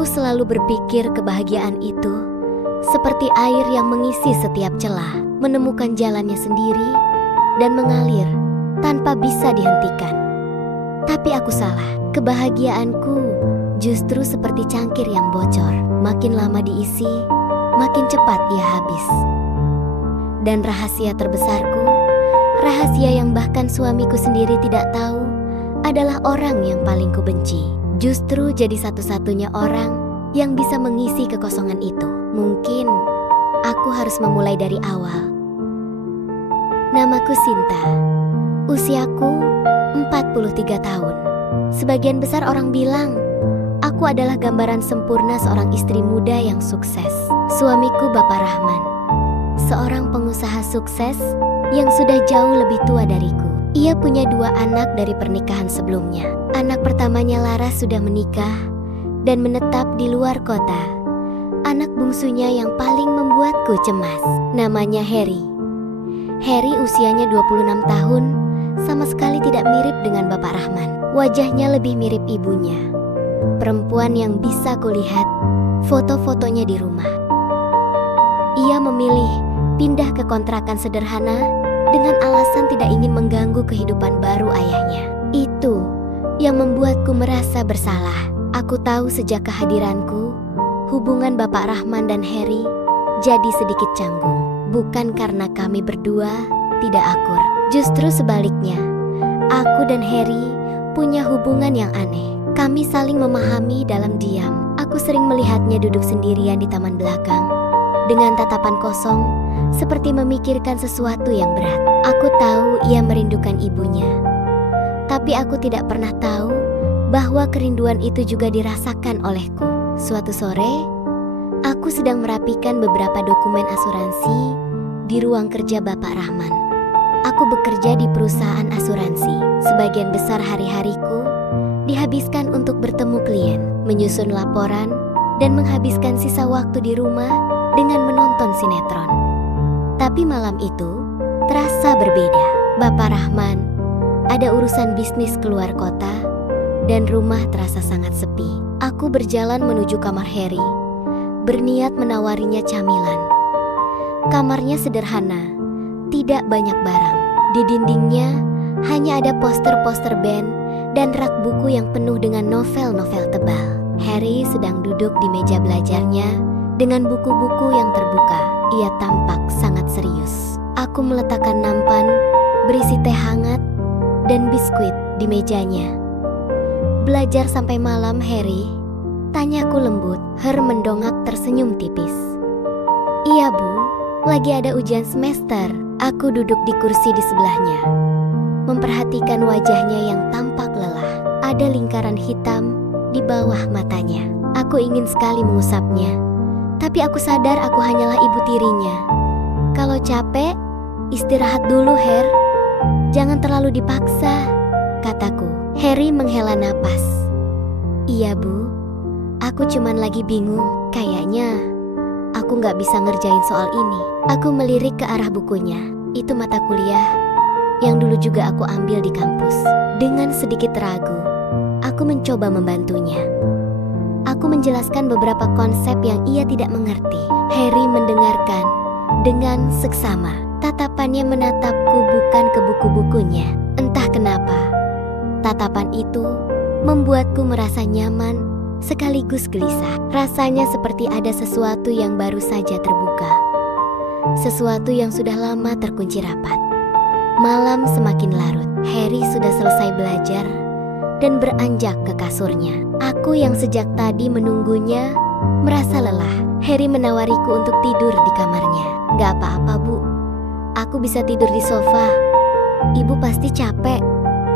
Aku selalu berpikir kebahagiaan itu seperti air yang mengisi setiap celah, menemukan jalannya sendiri dan mengalir tanpa bisa dihentikan. Tapi aku salah. Kebahagiaanku justru seperti cangkir yang bocor. Makin lama diisi, makin cepat ia habis. Dan rahasia terbesarku, rahasia yang bahkan suamiku sendiri tidak tahu, adalah orang yang paling kubenci. Justru jadi satu-satunya orang yang bisa mengisi kekosongan itu. Mungkin aku harus memulai dari awal. Namaku Sinta. Usiaku 43 tahun. Sebagian besar orang bilang aku adalah gambaran sempurna seorang istri muda yang sukses. Suamiku Bapak Rahman, seorang pengusaha sukses yang sudah jauh lebih tua dariku. Ia punya 2 anak dari pernikahan sebelumnya. Anak pertamanya Laras sudah menikah dan menetap di luar kota. Anak bungsunya yang paling membuatku cemas, namanya Harry. Harry usianya 26 tahun, sama sekali tidak mirip dengan Bapak Rahman. Wajahnya lebih mirip ibunya, perempuan yang bisa kulihat foto-fotonya di rumah. Ia memilih pindah ke kontrakan sederhana dengan alasan tidak ingin mengganggu kehidupan baru ayahnya. Itu yang membuatku merasa bersalah. Aku tahu sejak kehadiranku, hubungan Bapak Rahman dan Harry jadi sedikit canggung. Bukan karena kami berdua tidak akur. Justru sebaliknya, aku dan Harry punya hubungan yang aneh. Kami saling memahami dalam diam. Aku sering melihatnya duduk sendirian di taman belakang dengan tatapan kosong, seperti memikirkan sesuatu yang berat. Aku tahu ia merindukan ibunya, tapi aku tidak pernah tahu bahwa kerinduan itu juga dirasakan olehku. Suatu sore, aku sedang merapikan beberapa dokumen asuransi di ruang kerja Bapak Rahman. Aku bekerja di perusahaan asuransi. Sebagian besar hari-hariku dihabiskan untuk bertemu klien, menyusun laporan, dan menghabiskan sisa waktu di rumah dengan menonton sinetron. Tapi malam itu terasa berbeda. Bapak Rahman ada urusan bisnis keluar kota dan rumah terasa sangat sepi. Aku berjalan menuju kamar Harry, berniat menawarinya camilan. Kamarnya sederhana, tidak banyak barang. Di dindingnya hanya ada poster-poster band dan rak buku yang penuh dengan novel-novel tebal. Harry sedang duduk di meja belajarnya dengan buku-buku yang terbuka. Ia tampak sangat serius. Aku meletakkan nampan berisi teh hangat dan biskuit di mejanya. "Belajar sampai malam, Harry?" tanyaku lembut. Her mendongak tersenyum tipis. "Iya, Bu. Lagi ada ujian semester." Aku duduk di kursi di sebelahnya, memperhatikan wajahnya yang tampak lelah. Ada lingkaran hitam di bawah matanya. Aku ingin sekali mengusapnya, tapi aku sadar aku hanyalah ibu tirinya. "Kalau capek, istirahat dulu, Her. Jangan terlalu dipaksa," kataku. Harry menghela napas. "Iya, Bu. Aku cuman lagi bingung. Kayaknya aku gak bisa ngerjain soal ini." Aku melirik ke arah bukunya. Itu mata kuliah yang dulu juga aku ambil di kampus. Dengan sedikit ragu, aku mencoba membantunya. Aku menjelaskan beberapa konsep yang ia tidak mengerti. Harry mendengarkan dengan seksama. Tatapannya menatapku bukan ke buku-bukunya. Entah kenapa, tatapan itu membuatku merasa nyaman sekaligus gelisah. Rasanya seperti ada sesuatu yang baru saja terbuka, sesuatu yang sudah lama terkunci rapat. Malam semakin larut. Harry sudah selesai belajar dan beranjak ke kasurnya. Aku yang sejak tadi menunggunya merasa lelah. Harry menawariku untuk tidur di kamarnya. "Gak apa-apa, Bu. Aku bisa tidur di sofa. Ibu pasti capek,"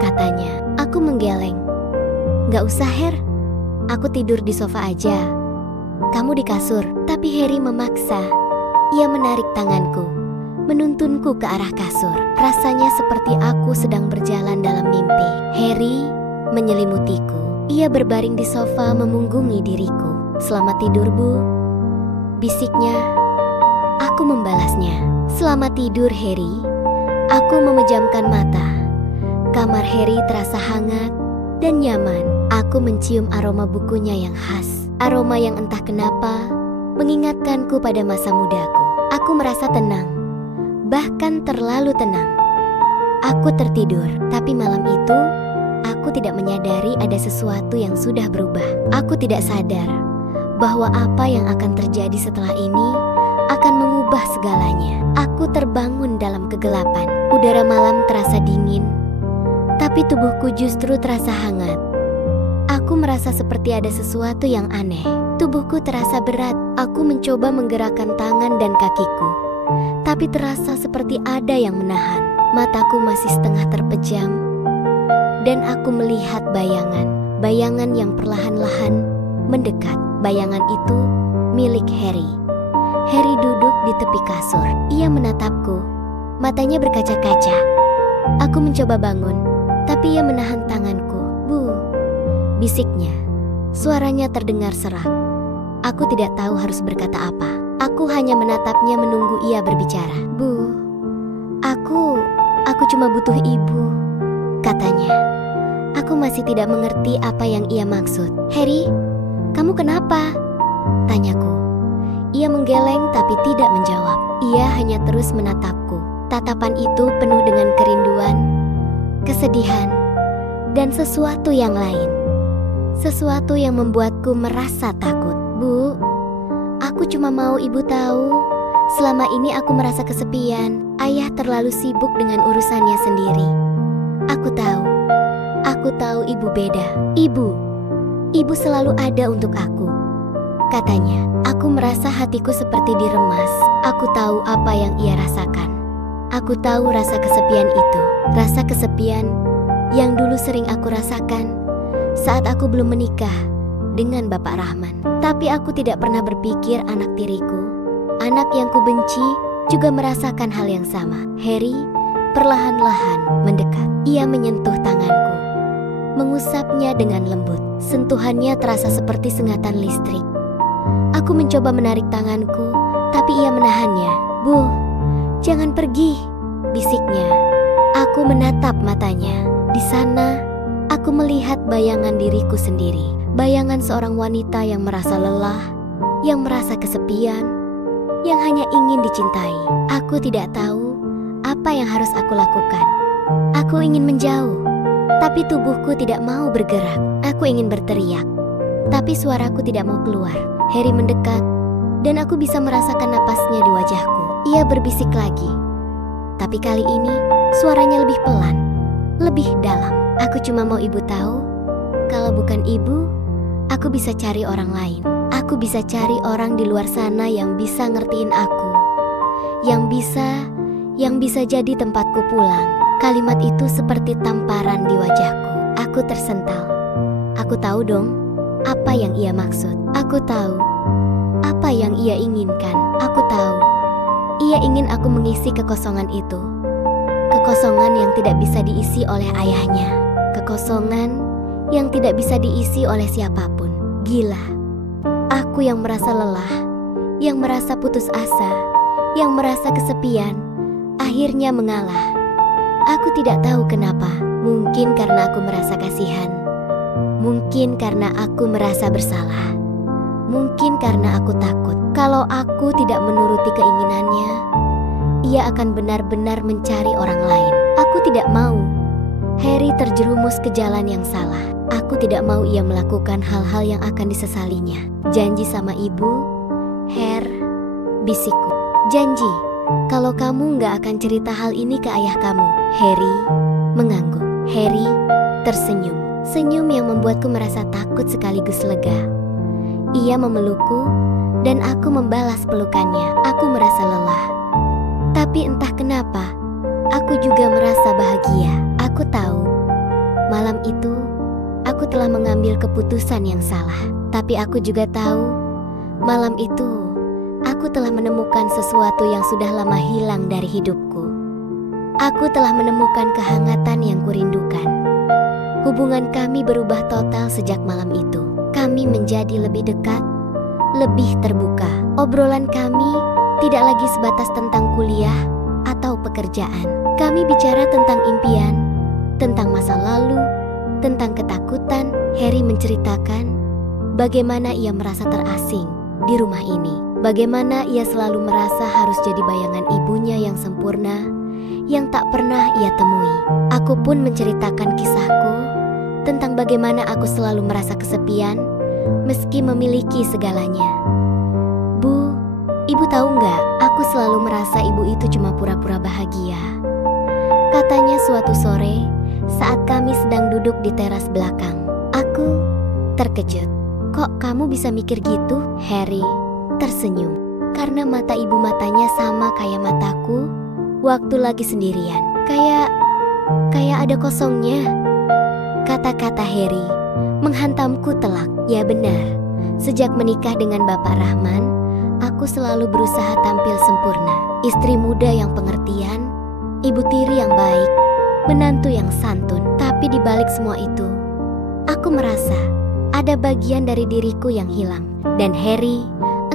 katanya. Aku menggeleng. "Gak usah, Her. Aku tidur di sofa aja. Kamu di kasur." Tapi Harry memaksa. Ia menarik tanganku, menuntunku ke arah kasur. Rasanya seperti aku sedang berjalan dalam mimpi. Harry menyelimutiku. Ia berbaring di sofa memunggungi diriku. "Selamat tidur, Bu," bisiknya. Aku membalasnya. "Selamat tidur, Harry." Aku memejamkan mata. Kamar Harry terasa hangat dan nyaman. Aku mencium aroma bukunya yang khas. Aroma yang entah kenapa mengingatkanku pada masa mudaku. Aku merasa tenang, bahkan terlalu tenang. Aku tertidur, tapi malam itu aku tidak menyadari ada sesuatu yang sudah berubah. Aku tidak sadar bahwa apa yang akan terjadi setelah ini akan mengubah segalanya. Aku terbangun dalam kegelapan. Udara malam terasa dingin, tapi tubuhku justru terasa hangat. Aku merasa seperti ada sesuatu yang aneh. Tubuhku terasa berat. Aku mencoba menggerakkan tangan dan kakiku, tapi terasa seperti ada yang menahan. Mataku masih setengah terpejam, dan aku melihat bayangan yang perlahan-lahan mendekat. Bayangan itu milik Harry. Harry duduk di tepi kasur. Ia menatapku, matanya berkaca-kaca. Aku mencoba bangun, tapi ia menahan tanganku. "Bu," bisiknya. Suaranya terdengar serak. Aku tidak tahu harus berkata apa. Aku hanya menatapnya menunggu ia berbicara. "Bu, aku cuma butuh ibu," katanya. Aku masih tidak mengerti apa yang ia maksud. "Harry, kamu kenapa?" tanyaku. Ia menggeleng tapi tidak menjawab. Ia hanya terus menatapku. Tatapan itu penuh dengan kerinduan, kesedihan, dan sesuatu yang lain. Sesuatu yang membuatku merasa takut. "Bu, aku cuma mau ibu tahu, selama ini aku merasa kesepian. Ayah terlalu sibuk dengan urusannya sendiri. Aku tahu ibu beda. Ibu selalu ada untuk aku," katanya. Aku merasa hatiku seperti diremas. Aku tahu apa yang ia rasakan. Aku tahu rasa kesepian itu. Rasa kesepian yang dulu sering aku rasakan saat aku belum menikah dengan Bapak Rahman. Tapi aku tidak pernah berpikir anak tiriku, anak yang kubenci, juga merasakan hal yang sama. Harry perlahan-lahan mendekat. Ia menyentuh tanganku, mengusapnya dengan lembut. Sentuhannya terasa seperti sengatan listrik. Aku mencoba menarik tanganku, tapi ia menahannya. "Bu, jangan pergi," bisiknya. Aku menatap matanya. Di sana, aku melihat bayangan diriku sendiri. Bayangan seorang wanita yang merasa lelah, yang merasa kesepian, yang hanya ingin dicintai. Aku tidak tahu apa yang harus aku lakukan. Aku ingin menjauh, tapi tubuhku tidak mau bergerak. Aku ingin berteriak, tapi suaraku tidak mau keluar. Harry mendekat, dan aku bisa merasakan napasnya di wajahku. Ia berbisik lagi, tapi kali ini suaranya lebih pelan, lebih dalam. "Aku cuma mau ibu tahu, kalau bukan ibu, aku bisa cari orang lain. Aku bisa cari orang di luar sana yang bisa ngertiin aku, yang bisa jadi tempatku pulang." Kalimat itu seperti tamparan di wajahku. Aku tersental. Aku tahu dong apa yang ia maksud. Aku tahu apa yang ia inginkan. Aku tahu ia ingin aku mengisi kekosongan itu. Kekosongan yang tidak bisa diisi oleh ayahnya. Kekosongan yang tidak bisa diisi oleh siapapun. Gila. Aku yang merasa lelah, yang merasa putus asa, yang merasa kesepian, akhirnya mengalah. Aku tidak tahu kenapa. Mungkin karena aku merasa kasihan. Mungkin karena aku merasa bersalah. Mungkin karena aku takut kalau aku tidak menuruti keinginannya, ia akan benar-benar mencari orang lain. Aku tidak mau Harry terjerumus ke jalan yang salah. Aku tidak mau ia melakukan hal-hal yang akan disesalinya. "Janji sama ibu, bisikku. "Janji, kalau kamu nggak akan cerita hal ini ke ayah kamu." Harry mengangguk. Harry tersenyum. Senyum yang membuatku merasa takut sekaligus lega. Ia memelukku, dan aku membalas pelukannya. Aku merasa lelah, tapi entah kenapa, aku juga merasa bahagia. Aku tahu, malam itu, aku telah mengambil keputusan yang salah. Tapi aku juga tahu, malam itu, aku telah menemukan sesuatu yang sudah lama hilang dari hidupku. Aku telah menemukan kehangatan yang kurindukan. Hubungan kami berubah total sejak malam itu. Kami menjadi lebih dekat, lebih terbuka. Obrolan kami tidak lagi sebatas tentang kuliah atau pekerjaan. Kami bicara tentang impian, tentang masa lalu, tentang ketakutan. Harry menceritakan bagaimana ia merasa terasing di rumah ini. Bagaimana ia selalu merasa harus jadi bayangan ibunya yang sempurna, yang tak pernah ia temui. Aku pun menceritakan kisahku tentang bagaimana aku selalu merasa kesepian meski memiliki segalanya. Bu, ibu tahu nggak, aku selalu merasa ibu itu cuma pura-pura bahagia. Katanya suatu sore saat kami sedang duduk di teras belakang. Aku terkejut. Kok kamu bisa mikir gitu, Harry? Tersenyum. Karena mata ibu matanya sama kayak mataku waktu lagi sendirian. Kayak ada kosongnya. Kata-kata Harry menghantamku telak. Ya benar, sejak menikah dengan Bapak Rahman, aku selalu berusaha tampil sempurna. Istri muda yang pengertian, ibu tiri yang baik, menantu yang santun. Tapi di balik semua itu, aku merasa ada bagian dari diriku yang hilang. Dan Harry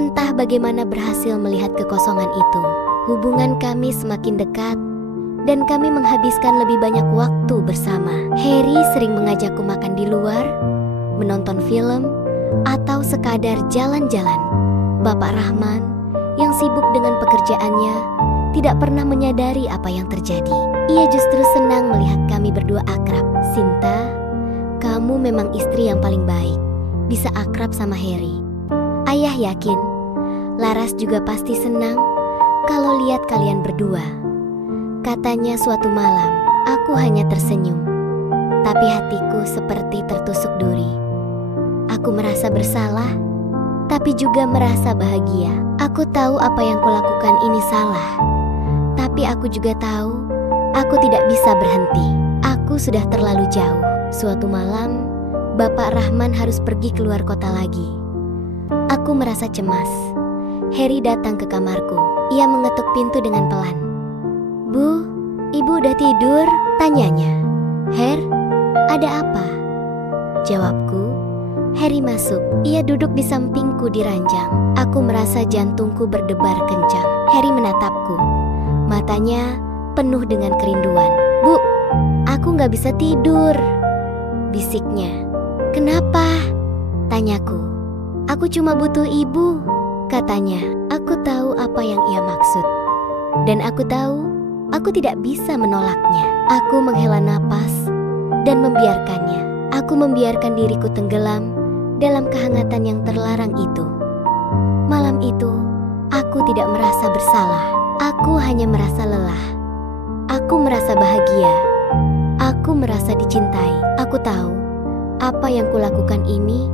entah bagaimana berhasil melihat kekosongan itu. Hubungan kami semakin dekat dan kami menghabiskan lebih banyak waktu bersama. Harry sering mengajakku makan di luar, menonton film, atau sekadar jalan-jalan. Bapak Rahman yang sibuk dengan pekerjaannya tidak pernah menyadari apa yang terjadi. Ia justru senang melihat kami berdua akrab. Sinta, kamu memang istri yang paling baik, bisa akrab sama Harry. Ayah yakin Laras juga pasti senang kalau lihat kalian berdua. Katanya suatu malam. Aku hanya tersenyum, tapi hatiku seperti tertusuk duri. Aku merasa bersalah, tapi juga merasa bahagia. Aku tahu apa yang kulakukan ini salah, tapi aku juga tahu aku tidak bisa berhenti. Aku sudah terlalu jauh. Suatu malam, Bapak Rahman harus pergi keluar kota lagi. Aku merasa cemas. Harry datang ke kamarku. Ia mengetuk pintu dengan pelan. Bu, ibu udah tidur? Tanyanya. Her, ada apa? Jawabku. Harry masuk. Ia duduk di sampingku di ranjang. Aku merasa jantungku berdebar kencang. Harry menatapku. Matanya penuh dengan kerinduan. Bu, aku gak bisa tidur, bisiknya. Kenapa? Tanyaku. Aku cuma butuh ibu, katanya. Aku tahu apa yang ia maksud. Dan aku tahu aku tidak bisa menolaknya. Aku menghela napas dan membiarkannya. Aku membiarkan diriku tenggelam dalam kehangatan yang terlarang itu. Malam itu, aku tidak merasa bersalah. Aku hanya merasa lelah. Aku merasa bahagia. Aku merasa dicintai. Aku tahu apa yang kulakukan ini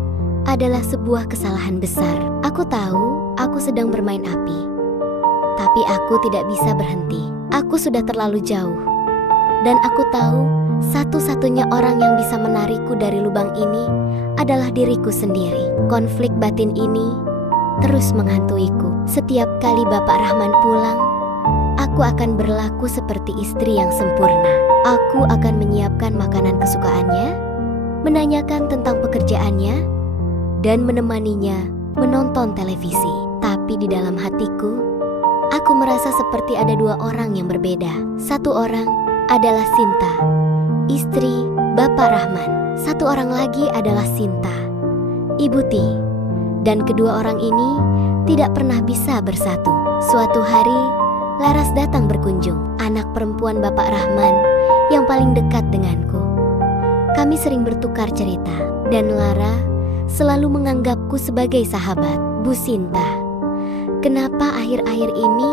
adalah sebuah kesalahan besar. Aku tahu aku sedang bermain api. Tapi aku tidak bisa berhenti. Aku sudah terlalu jauh. Dan aku tahu satu-satunya orang yang bisa menarikku dari lubang ini adalah diriku sendiri. Konflik batin ini terus menghantuiku. Setiap kali Bapak Rahman pulang, aku akan berlaku seperti istri yang sempurna. Aku akan menyiapkan makanan kesukaannya, menanyakan tentang pekerjaannya, dan menemaninya menonton televisi. Tapi di dalam hatiku, aku merasa seperti ada dua orang yang berbeda. Satu orang adalah Sinta, istri Bapak Rahman. Satu orang lagi adalah Sinta, Ibu Ti. Dan kedua orang ini tidak pernah bisa bersatu. Suatu hari, Laras datang berkunjung, anak perempuan Bapak Rahman yang paling dekat denganku. Kami sering bertukar cerita, dan Lara selalu menganggapku sebagai sahabat. Bu Sinta, kenapa akhir-akhir ini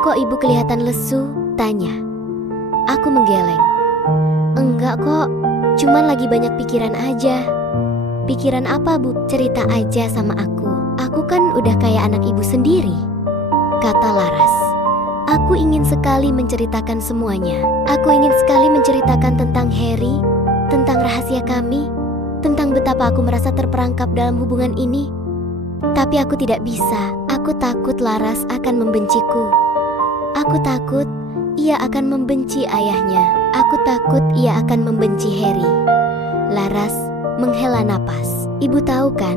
kok ibu kelihatan lesu? Tanya. Aku menggeleng. Enggak kok, cuman lagi banyak pikiran aja. Pikiran apa, Bu? Cerita aja sama aku. Aku kan udah kayak anak ibu sendiri, kata Laras. Aku ingin sekali menceritakan semuanya. Aku ingin sekali menceritakan tentang Harry, tentang rahasia kami, tentang betapa aku merasa terperangkap dalam hubungan ini. Tapi aku tidak bisa. Aku takut Laras akan membenciku. Aku takut ia akan membenci ayahnya. Aku takut ia akan membenci Harry. Laras menghela napas. Ibu tahu kan,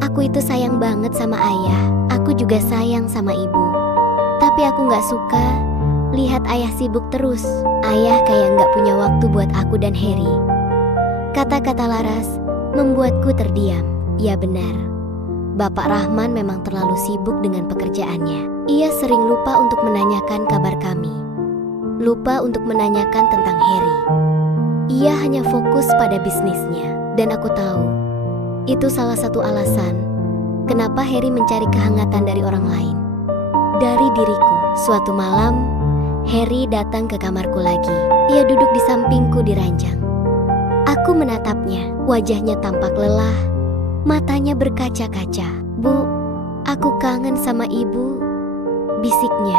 aku itu sayang banget sama ayah. Aku juga sayang sama ibu. Tapi aku gak suka lihat ayah sibuk terus. Ayah kayak gak punya waktu buat aku dan Harry. Kata-kata Laras membuatku terdiam. Ya benar, Bapak Rahman memang terlalu sibuk dengan pekerjaannya. Ia sering lupa untuk menanyakan kabar kami. Lupa untuk menanyakan tentang Harry. Ia hanya fokus pada bisnisnya. Dan aku tahu, itu salah satu alasan kenapa Harry mencari kehangatan dari orang lain. Dari diriku. Suatu malam, Harry datang ke kamarku lagi. Ia duduk di sampingku di ranjang. Aku menatapnya. Wajahnya tampak lelah. Matanya berkaca-kaca. "Bu, aku kangen sama ibu," bisiknya.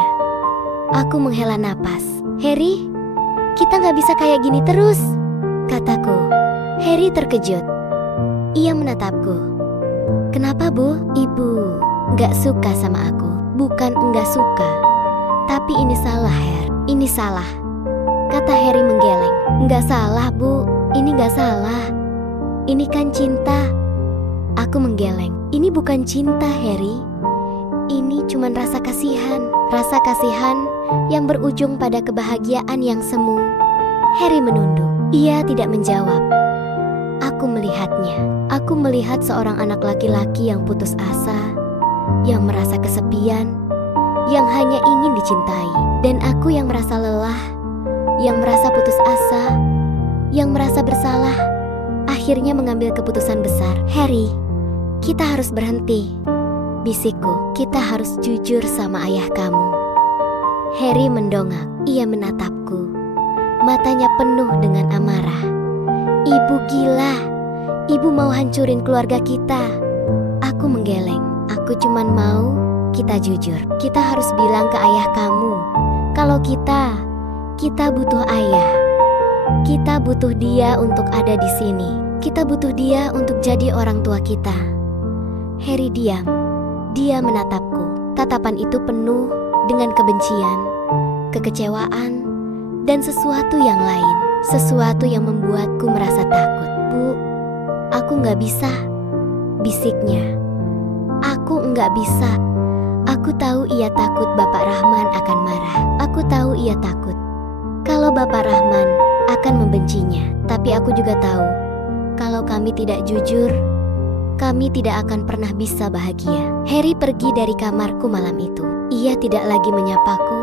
Aku menghela napas. "Harry, kita gak bisa kayak gini terus," kataku. Harry terkejut. Ia menatapku. "Kenapa, Bu?" "Ibu gak suka sama aku." "Bukan enggak suka, tapi ini salah, Her. Ini salah," kata Harry menggeleng. "Enggak salah, Bu. Ini enggak salah. Ini kan cinta." Aku menggeleng. "Ini bukan cinta, Harry. Ini cuman rasa kasihan. Rasa kasihan yang berujung pada kebahagiaan yang semu." Harry menunduk. Ia tidak menjawab. Aku melihatnya. Aku melihat seorang anak laki-laki yang putus asa, yang merasa kesepian, yang hanya ingin dicintai. Dan aku yang merasa lelah, yang merasa putus asa, yang merasa bersalah, akhirnya mengambil keputusan besar. "Harry, kita harus berhenti," bisikku. "Kita harus jujur sama ayah kamu." Harry mendongak. Ia menatapku. Matanya penuh dengan amarah. "Ibu gila. Ibu mau hancurin keluarga kita." Aku menggeleng. "Aku cuman mau kita jujur. Kita harus bilang ke ayah kamu kalau kita butuh ayah. Kita butuh dia untuk ada di sini. Kita butuh dia untuk jadi orang tua kita." Harry diam. Dia menatapku. Tatapan itu penuh dengan kebencian, kekecewaan, dan sesuatu yang lain. Sesuatu yang membuatku merasa takut. "Bu, aku gak bisa," bisiknya. "Aku nggak bisa." Aku tahu ia takut Bapak Rahman akan marah. Aku tahu ia takut kalau Bapak Rahman akan membencinya. Tapi aku juga tahu kalau kami tidak jujur, kami tidak akan pernah bisa bahagia. Harry pergi dari kamarku malam itu. Ia tidak lagi menyapaku,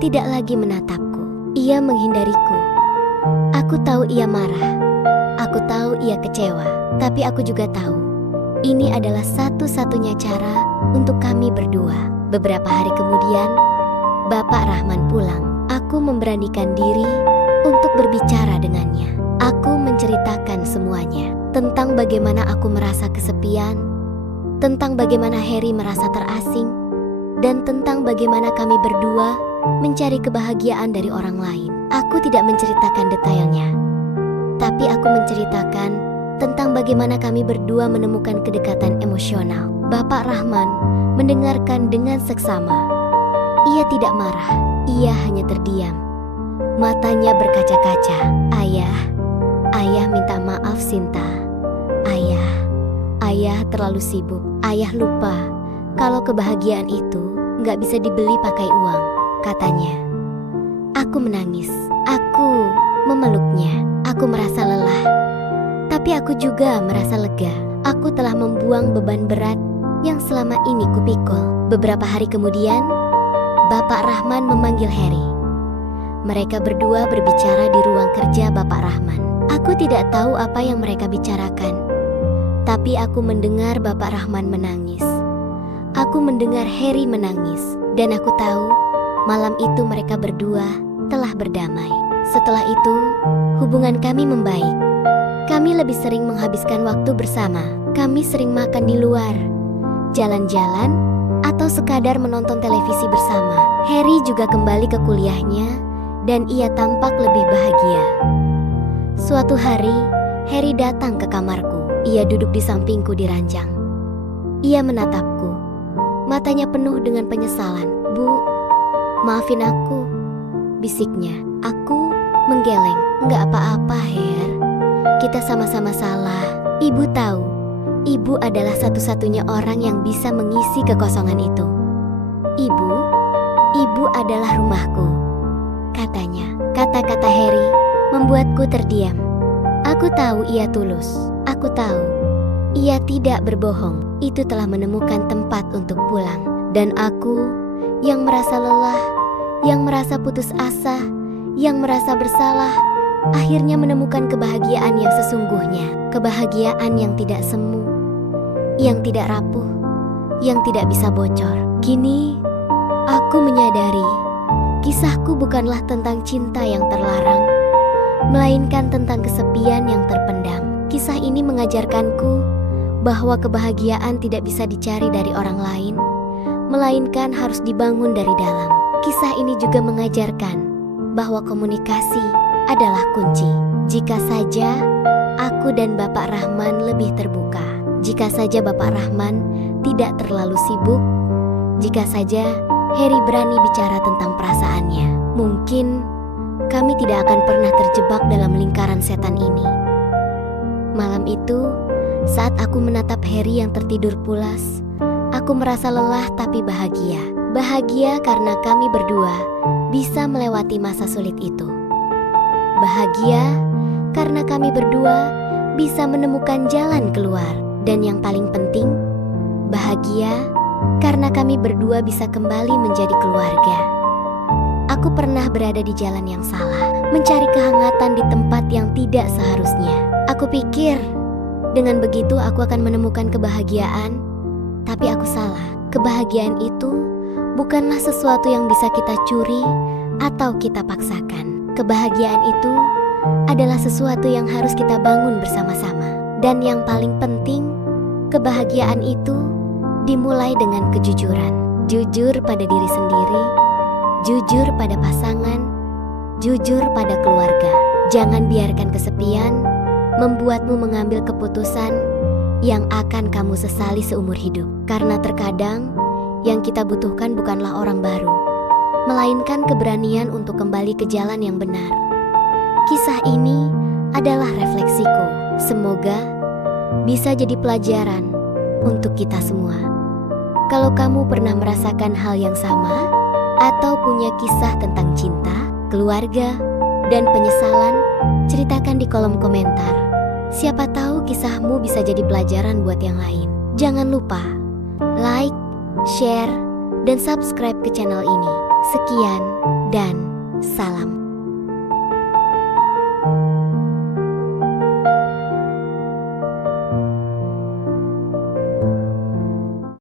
tidak lagi menatapku. Ia menghindariku. Aku tahu ia marah. Aku tahu ia kecewa. Tapi aku juga tahu ini adalah satu-satunya cara untuk kami berdua. Beberapa hari kemudian, Bapak Rahman pulang. Aku memberanikan diri untuk berbicara dengannya. Aku menceritakan semuanya. Tentang bagaimana aku merasa kesepian, tentang bagaimana Harry merasa terasing, dan tentang bagaimana kami berdua mencari kebahagiaan dari orang lain. Aku tidak menceritakan detailnya, tapi aku menceritakan tentang bagaimana kami berdua menemukan kedekatan emosional. Bapak Rahman mendengarkan dengan seksama. Ia tidak marah, ia hanya terdiam. Matanya berkaca-kaca. Ayah minta maaf Sinta. Ayah terlalu sibuk. Ayah lupa kalau kebahagiaan itu gak bisa dibeli pakai uang, katanya. Aku menangis. Aku memeluknya. Aku merasa lelah, tapi aku juga merasa lega. Aku telah membuang beban berat yang selama ini kupikul. Beberapa hari kemudian, Bapak Rahman memanggil Harry. Mereka berdua berbicara di ruang kerja Bapak Rahman. Aku tidak tahu apa yang mereka bicarakan, tapi aku mendengar Bapak Rahman menangis. Aku mendengar Harry menangis, dan aku tahu malam itu mereka berdua telah berdamai. Setelah itu, hubungan kami membaik. Kami lebih sering menghabiskan waktu bersama. Kami sering makan di luar, jalan-jalan, atau sekadar menonton televisi bersama. Harry juga kembali ke kuliahnya, dan ia tampak lebih bahagia. Suatu hari, Harry datang ke kamarku. Ia duduk di sampingku di ranjang. Ia menatapku. Matanya penuh dengan penyesalan. "Bu, maafin aku," bisiknya. Aku menggeleng. "Nggak apa-apa, Her. Kita sama-sama salah. Ibu tahu, ibu adalah satu-satunya orang yang bisa mengisi kekosongan itu. Ibu adalah rumahku," katanya. Kata-kata Harry membuatku terdiam. Aku tahu ia tulus. Aku tahu Ia tidak berbohong. Itu telah menemukan tempat untuk pulang. Dan aku yang merasa lelah, yang merasa putus asa, yang merasa bersalah, akhirnya menemukan kebahagiaan yang sesungguhnya. Kebahagiaan yang tidak semu, yang tidak rapuh, yang tidak bisa bocor. Kini, aku menyadari, kisahku bukanlah tentang cinta yang terlarang, melainkan tentang kesepian yang terpendam. Kisah ini mengajarkanku bahwa kebahagiaan tidak bisa dicari dari orang lain, melainkan harus dibangun dari dalam. Kisah ini juga mengajarkan bahwa komunikasi adalah kunci. Jika saja aku dan Bapak Rahman lebih terbuka, jika saja Bapak Rahman tidak terlalu sibuk, jika saja Heri berani bicara tentang perasaannya, mungkin kami tidak akan pernah terjebak dalam lingkaran setan ini. Malam itu, saat aku menatap Heri yang tertidur pulas, aku merasa lelah tapi bahagia. Bahagia karena kami berdua bisa melewati masa sulit itu. Bahagia karena kami berdua bisa menemukan jalan keluar. Dan yang paling penting, bahagia karena kami berdua bisa kembali menjadi keluarga. Aku pernah berada di jalan yang salah, mencari kehangatan di tempat yang tidak seharusnya. Aku pikir, dengan begitu aku akan menemukan kebahagiaan, tapi aku salah. Kebahagiaan itu bukanlah sesuatu yang bisa kita curi atau kita paksakan. Kebahagiaan itu adalah sesuatu yang harus kita bangun bersama-sama. Dan yang paling penting, kebahagiaan itu dimulai dengan kejujuran. Jujur pada diri sendiri, jujur pada pasangan, jujur pada keluarga. Jangan biarkan kesepian membuatmu mengambil keputusan yang akan kamu sesali seumur hidup. Karena terkadang yang kita butuhkan bukanlah orang baru, melainkan keberanian untuk kembali ke jalan yang benar. Kisah ini adalah refleksiku. Semoga bisa jadi pelajaran untuk kita semua. Kalau kamu pernah merasakan hal yang sama, atau punya kisah tentang cinta, keluarga, dan penyesalan, ceritakan di kolom komentar. Siapa tahu kisahmu bisa jadi pelajaran buat yang lain. Jangan lupa like, share, dan subscribe ke channel ini. Sekian dan salam.